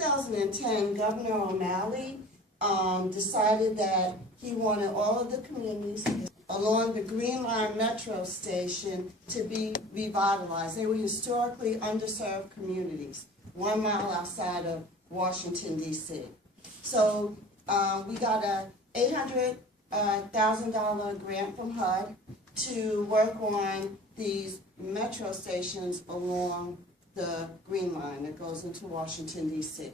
2010, Governor O'Malley decided that he wanted all of the communities along the Green Line metro station to be revitalized. They were historically underserved communities, 1 mile outside of Washington, D.C. So we got a $800,000 grant from HUD to work on these metro stations along the Green Line that goes into Washington, D.C.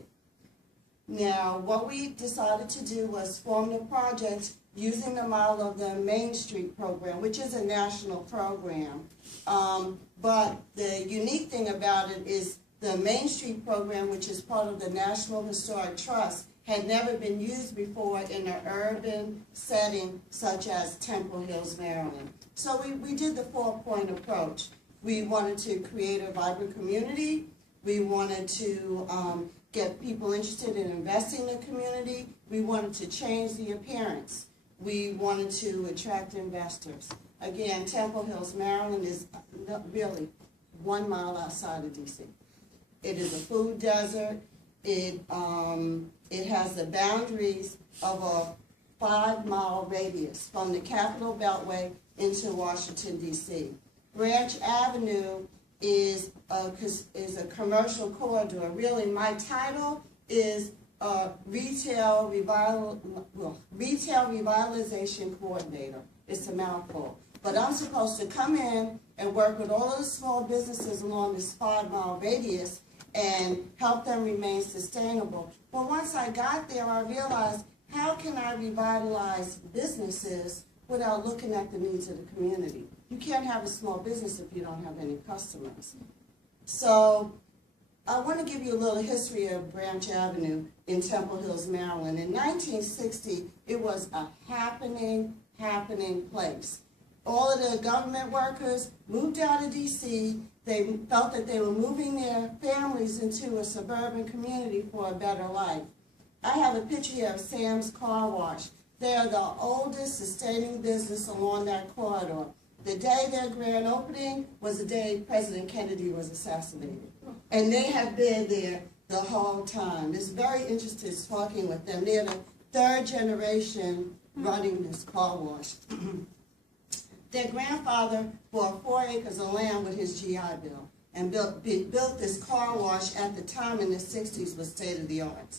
Now, what we decided to do was form the project using the model of the Main Street program, which is a national program. But the unique thing about it is the Main Street program, which is part of the National Historic Trust, had never been used before in an urban setting such as Temple Hills, Maryland. So we did the 4-point approach. We wanted to create a vibrant community. We wanted to get people interested in investing in the community. We wanted to change the appearance. We wanted to attract investors. Again, Temple Hills, Maryland is really 1 mile outside of D.C. It is a food desert. It has the boundaries of a 5-mile radius from the Capitol Beltway into Washington, D.C. Branch Avenue is a commercial corridor. Really, my title is Retail Revitalization Coordinator. It's a mouthful. But I'm supposed to come in and work with all of the small businesses along this 5-mile radius and help them remain sustainable. But once I got there, I realized, how can I revitalize businesses without looking at the needs of the community? You can't have a small business if you don't have any customers. So I want to give you a little history of Branch Avenue in Temple Hills, Maryland. In 1960, it was a happening place. All of the government workers moved out of D.C. They felt that they were moving their families into a suburban community for a better life. I have a picture here of Sam's Car Wash. They are the oldest sustaining business along that corridor. The day their grand opening was the day President Kennedy was assassinated. And they have been there the whole time. It's very interesting talking with them. They're the 3rd generation running this car wash. Their grandfather bought 4 acres of land with his GI Bill and built this car wash at the time in the 60s was state of the art.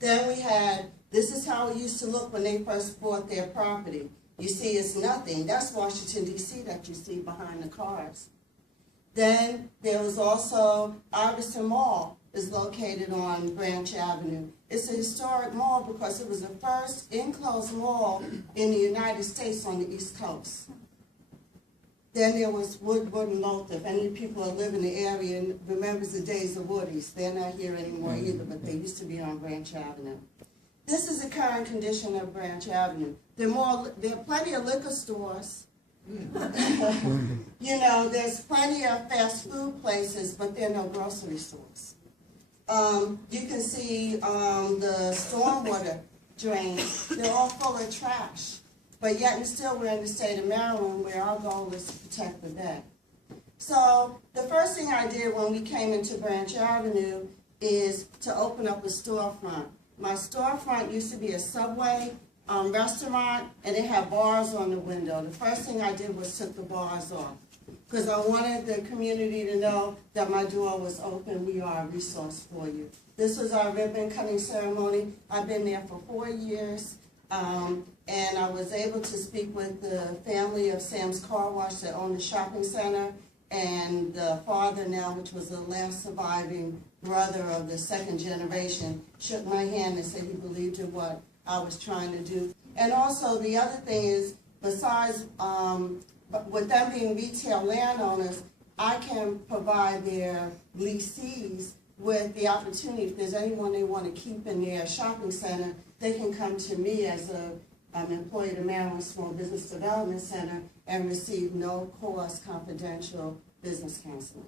Then we had, this is how it used to look when they first bought their property. You see, it's nothing. That's Washington, D.C. that you see behind the cars. Then there was also Iverson Mall is located on Branch Avenue. It's a historic mall because it was the first enclosed mall in the United States on the East Coast. Then there was Wood and Loth. If any people that live in the area and remembers the days of Woody's, they're not here anymore either, but they used to be on Branch Avenue. This is the current condition of Branch Avenue. There are plenty of liquor stores. You know, there's plenty of fast food places, but there are no grocery stores. You can see the stormwater drains. They're all full of trash. But yet and still we're in the state of Maryland where our goal is to protect the Bay. So the first thing I did when we came into Branch Avenue is to open up a storefront. My storefront used to be a Subway restaurant, and it had bars on the window. The first thing I did was took the bars off because I wanted the community to know that my door was open. We are a resource for you. This was our ribbon cutting ceremony. I've been there for 4 years, and I was able to speak with the family of Sam's Car Wash that owned the shopping center, and the father now, which was the last surviving brother of the 2nd generation, shook my hand and said he believed in what I was trying to do. And also the other thing is, besides with them being retail landowners, I can provide their leasees with the opportunity, if there's anyone they want to keep in their shopping center, they can come to me as an employee of the Maryland Small Business Development Center and receive no-cost confidential business counseling.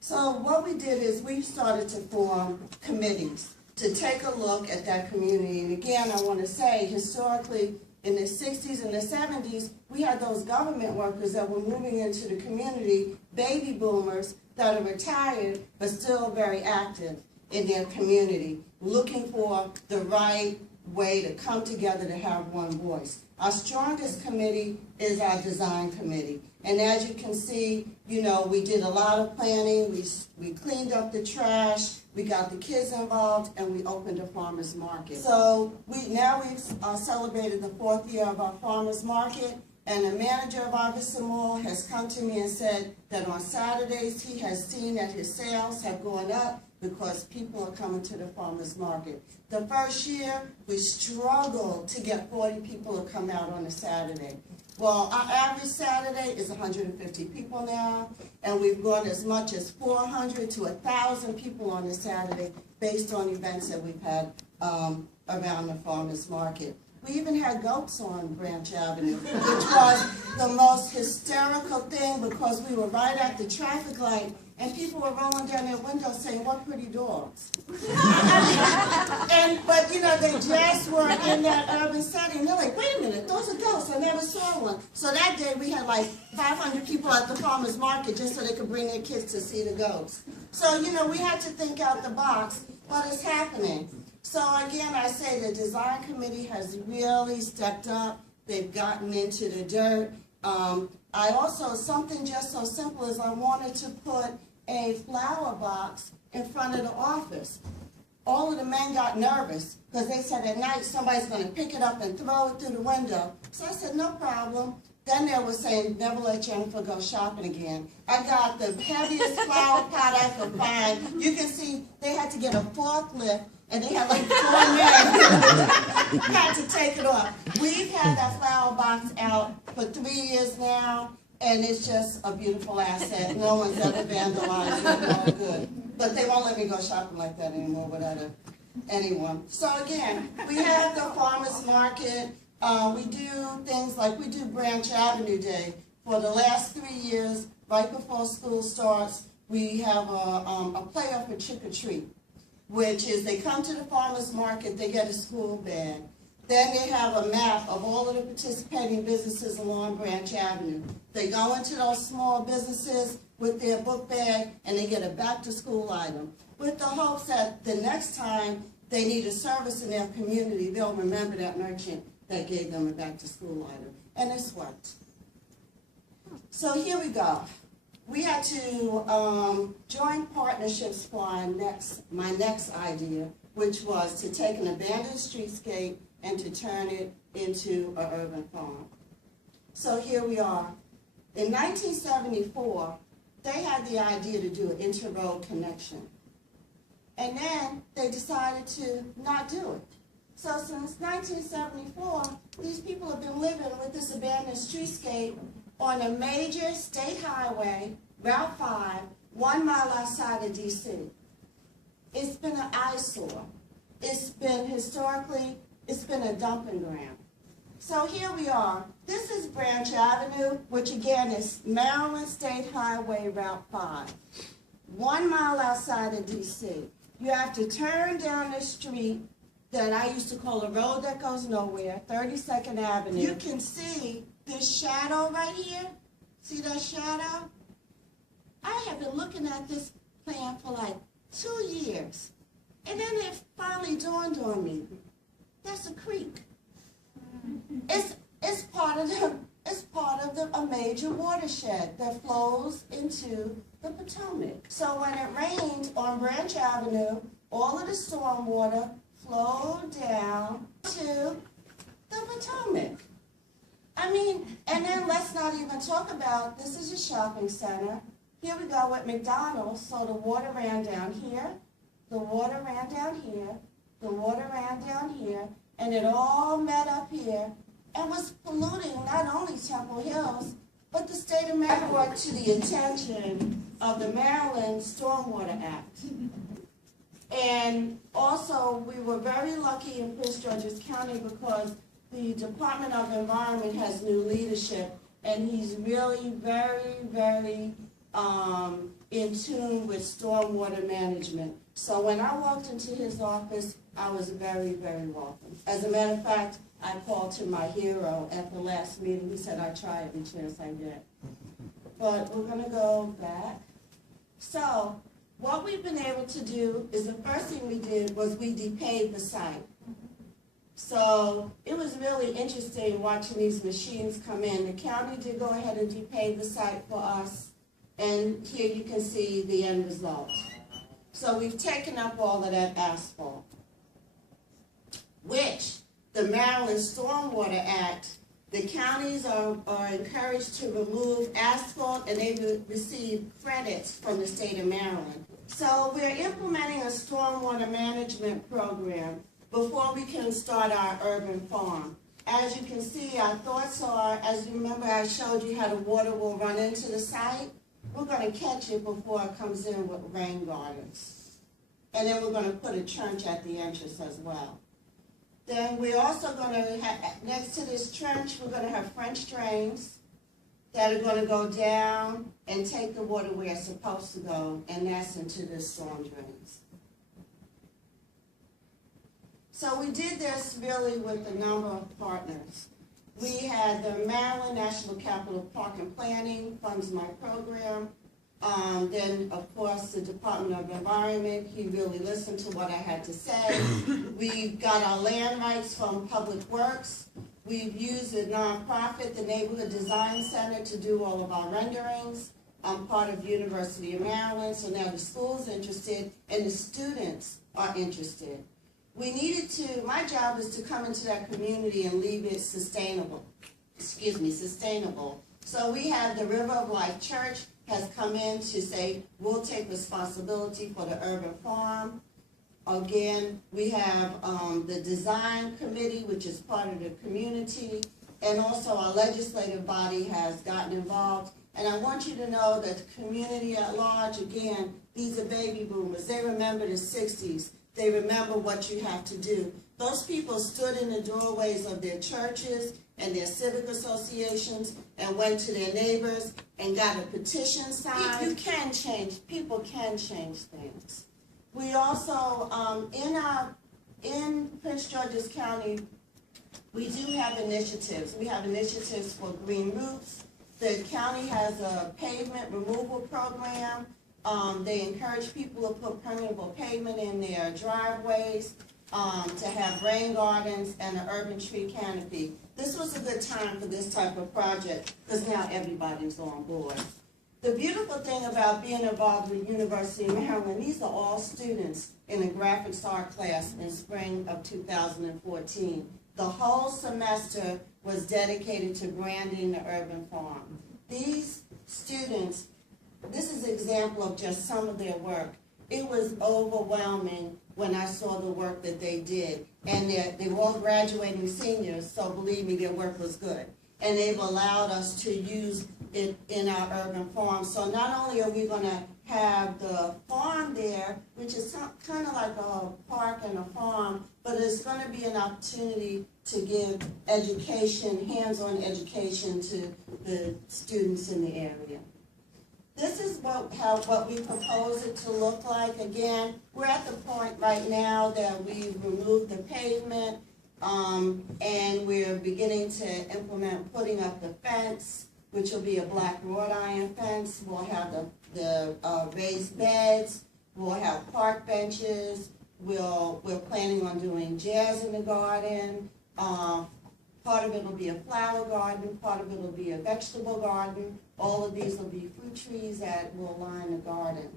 So what we did is we started to form committees to take a look at that community. And again, I want to say, historically, in the 60s and the 70s, we had those government workers that were moving into the community, baby boomers that are retired but still very active. in their community, looking for the right way to come together to have one voice. Our strongest committee is our design committee. And as you can see, you know, we did a lot of planning, we cleaned up the trash, we got the kids involved, and we opened a farmer's market. So we've celebrated the 4th year of our farmer's market, and the manager of Augustin Mall has come to me and said that on Saturdays he has seen that his sales have gone up because people are coming to the farmer's market. The first year, we struggled to get 40 people to come out on a Saturday. Well, our average Saturday is 150 people now, and we've gone as much as 400 to 1,000 people on a Saturday based on events that we've had around the farmer's market. We even had goats on Branch Avenue, which was the most hysterical thing because we were right at the traffic light and people were rolling down their windows saying, "What pretty dogs." But you know, they just were in that urban setting. They're like, "Wait a minute, those are goats. I never saw one." So that day we had like 500 people at the farmer's market just so they could bring their kids to see the goats. So, you know, we had to think out the box, but it's happening. So again, I say the design committee has really stepped up. They've gotten into the dirt. I also, something just so simple as I wanted to put a flower box in front of the office. All of the men got nervous because they said at night somebody's going to pick it up and throw it through the window. So I said, no problem. Then they were saying, never let Jennifer go shopping again. I got the heaviest flower pot I could find. You can see they had to get a forklift, and they had like 4 men had to take it off. We've had that flower box out for 3 years now, and it's just a beautiful asset. No one's ever vandalized it, all good. But they won't let me go shopping like that anymore without anyone. So again, we have the farmer's market. We do things like we do Branch Avenue Day. For the last 3 years, right before school starts, we have a playoff for trick or treat, which is they come to the farmer's market, they get a school bag. Then they have a map of all of the participating businesses along Branch Avenue. They go into those small businesses with their book bag and they get a back-to-school item with the hopes that the next time they need a service in their community, they'll remember that merchant that gave them a back-to-school item. And it's worked. So here we go. We had to join partnerships for my next idea, which was to take an abandoned streetscape and to turn it into an urban farm. So here we are. In 1974, they had the idea to do an inter-road connection. And then they decided to not do it. So since 1974, these people have been living with this abandoned streetscape on a major state highway, Route 5, 1 mile outside of D.C. It's been an eyesore. It's been historically, it's been a dumping ground. So here we are. This is Branch Avenue, which again is Maryland State Highway, Route 5, 1 mile outside of D.C. You have to turn down the street that I used to call a road that goes nowhere, 32nd Avenue. You can see this shadow right here. See that shadow? I have been looking at this plan for like 2 years. And then it finally dawned on me. That's a creek. It's part of a major watershed that flows into the Potomac. So when it rained on Branch Avenue, all of the storm water flowed down to the Potomac. I mean, and then let's not even talk about, this is a shopping center. Here we go with McDonald's, so the water ran down here, the water ran down here, the water ran down here, and it all met up here and was polluting not only Temple Hills, but the state of Maryland. Brought to the attention of the Maryland Stormwater Act. And also, we were very lucky in Prince George's County because the Department of Environment has new leadership, and he's really very, very in tune with stormwater management. So when I walked into his office, I was very, very welcome. As a matter of fact, I called to my hero at the last meeting. He said, I try every chance I get. But we're going to go back. So what we've been able to do is the first thing we did was we depaved the site. So it was really interesting watching these machines come in. The county did go ahead and depave the site for us, and here you can see the end result. So we've taken up all of that asphalt, which the Maryland Stormwater Act, the counties are encouraged to remove asphalt, and they receive credits from the state of Maryland. So we're implementing a stormwater management program before we can start our urban farm. As you can see, our thoughts are, as you remember I showed you how the water will run into the site, we're going to catch it before it comes in with rain gardens. And then we're going to put a trench at the entrance as well. Then we're also going to have, next to this trench, we're going to have French drains that are going to go down and take the water where it's supposed to go, and that's into the storm drains. So we did this really with a number of partners. We had the Maryland National Capital Park and Planning funds my program. Then, of course, the Department of Environment, he really listened to what I had to say. We've got our land rights from Public Works. We've used a nonprofit, the Neighborhood Design Center, to do all of our renderings. I'm part of University of Maryland, so now the school's interested and the students are interested. We needed to, my job is to come into that community and leave it sustainable. Sustainable. So we have the River of Life Church has come in to say, we'll take responsibility for the urban farm. Again, we have the design committee, which is part of the community, and also our legislative body has gotten involved. And I want you to know that the community at large, again, these are baby boomers. They remember the 60s. They remember what you have to do. Those people stood in the doorways of their churches and their civic associations and went to their neighbors and got a petition signed. You can change, people can change things. We also, in Prince George's County, we do have initiatives. We have initiatives for green roofs. The county has a pavement removal program. They encourage people to put permeable pavement in their driveways, to have rain gardens and an urban tree canopy. This was a good time for this type of project because now everybody's on board. The beautiful thing about being involved with University of Maryland, these are all students in a graphics art class in spring of 2014. The whole semester was dedicated to branding the urban farm. These students, this is an example of just some of their work. It was overwhelming when I saw the work that they did. And they were all graduating seniors, so believe me, their work was good. And they've allowed us to use it in our urban farm. So not only are we going to have the farm there, which is kind of like a park and a farm, but it's going to be an opportunity to give education, hands-on education to the students in the area. This is what we propose it to look like. Again, we're at the point right now that we've removed the pavement, and we're beginning to implement putting up the fence, which will be a black wrought iron fence. We'll have the raised beds. We'll have park benches. We're planning on doing jazz in the garden. Part of it will be a flower garden. Part of it will be a vegetable garden. All of these will be fruit trees that will line the garden.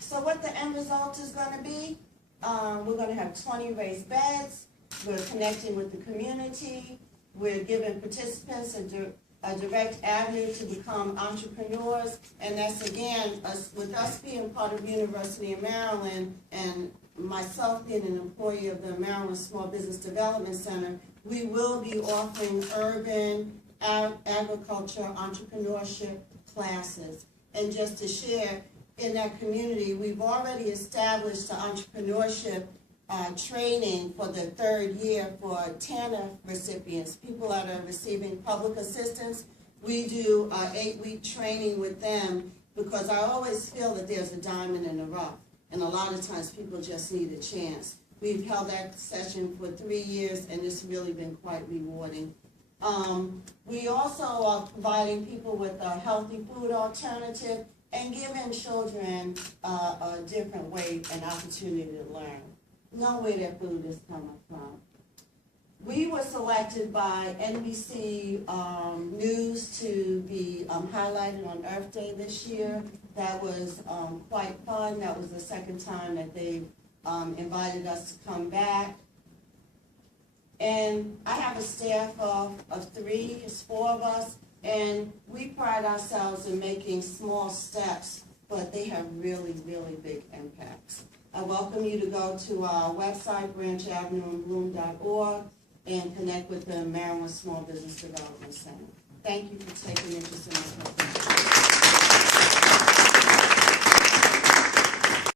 So what the end result is going to be, we're going to have 20 raised beds. We're connecting with the community. We're giving participants a direct avenue to become entrepreneurs. And that's, again, with us being part of University of Maryland and myself being an employee of the Maryland Small Business Development Center, we will be offering urban agriculture entrepreneurship classes. And just to share, in that community, we've already established the entrepreneurship training for the third year for TANF recipients, people that are receiving public assistance. We do 8-week training with them because I always feel that there's a diamond in the rough, and a lot of times people just need a chance. We've held that session for 3 years, and it's really been quite rewarding. We also are providing people with a healthy food alternative. and giving children a different way and opportunity to learn. Know where their food is coming from. We were selected by NBC News to be highlighted on Earth Day this year. That was quite fun. That was the second time that they invited us to come back. And I have a staff of 3, it's 4 of us, and we pride ourselves in making small steps, but they have really, really big impacts. I welcome you to go to our website, branchavenueandbloom.org, and connect with the Maryland Small Business Development Center. Thank you for taking interest in my program.